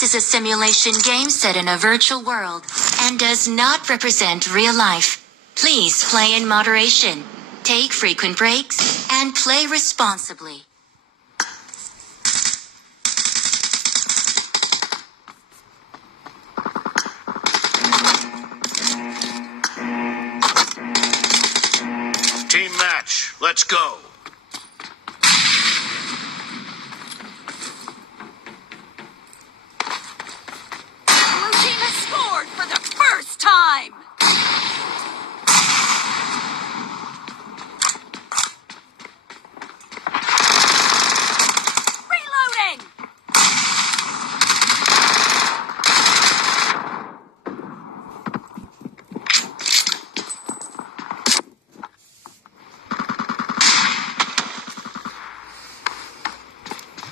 This is a simulation game set in a virtual world and does not represent real life. Please play in moderation, take frequent breaks, and play responsibly. Team match, let's go. Blue team has scored for the first time. Reloading.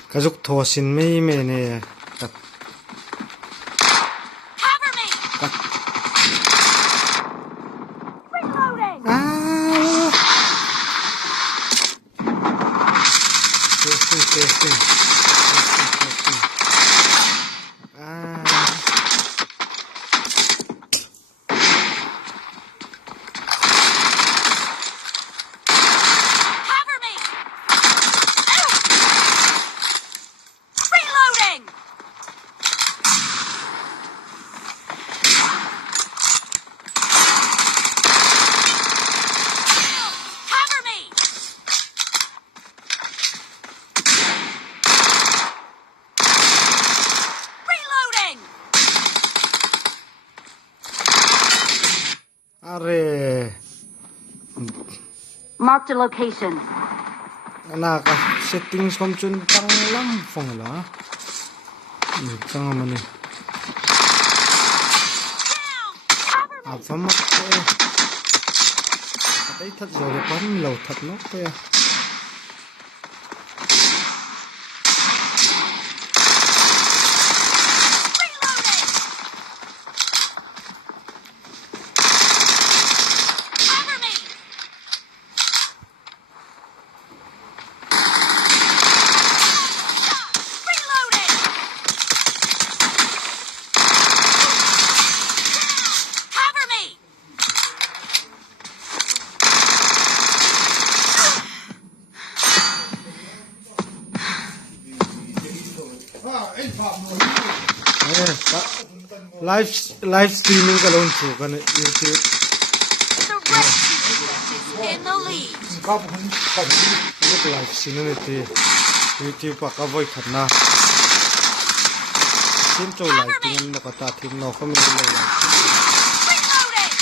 가족 도신 메이메네 Cover me. Reloading. testing. Cover me. Reloading. Cover me. Reloading. 아래 Marked a location. naka settings komchun tang lam phangla tang mane Cover me. afamak tay that rồi pan lâu thật nó kaya Reloading. Cover me. Reloading. Cover me. live streaming ka lon chu kan YouTube The red team is in the lead. live streaming te YouTube pa ka voi khatna tim cho live stream no ka ta thim no khom ni lo Reloading.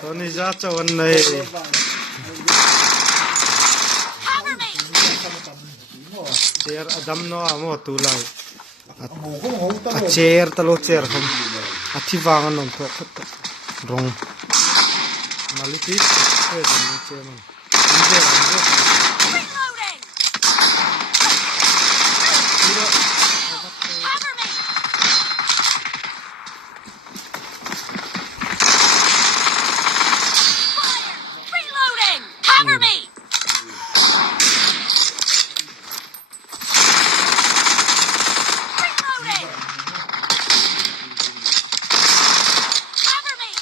Tony za chawan nai Cover me. chair adam no amo tu lai a chair talo chair khom athi wangan nom to khat rong maliti pe ni chairman Reloading. Cover me. Fire. Reloading. Cover me. Reloading. Cover me.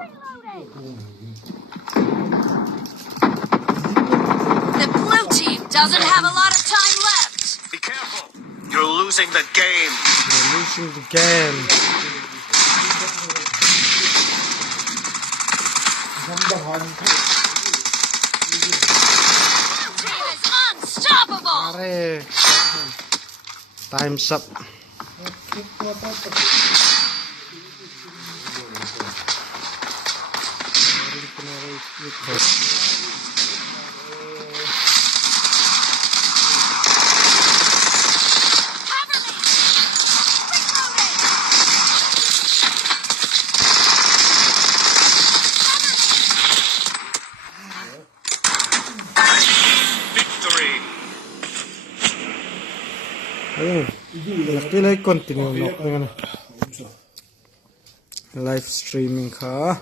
Reloading. The blue team doesn't have a lot of time left. Be careful. You're losing the game. You're losing the game. Blue team is unstoppable. Are time's up. Cover me. Reloading. Cover me. Victory. Ayun. Pilay continue no. Ayun. Live streaming ka.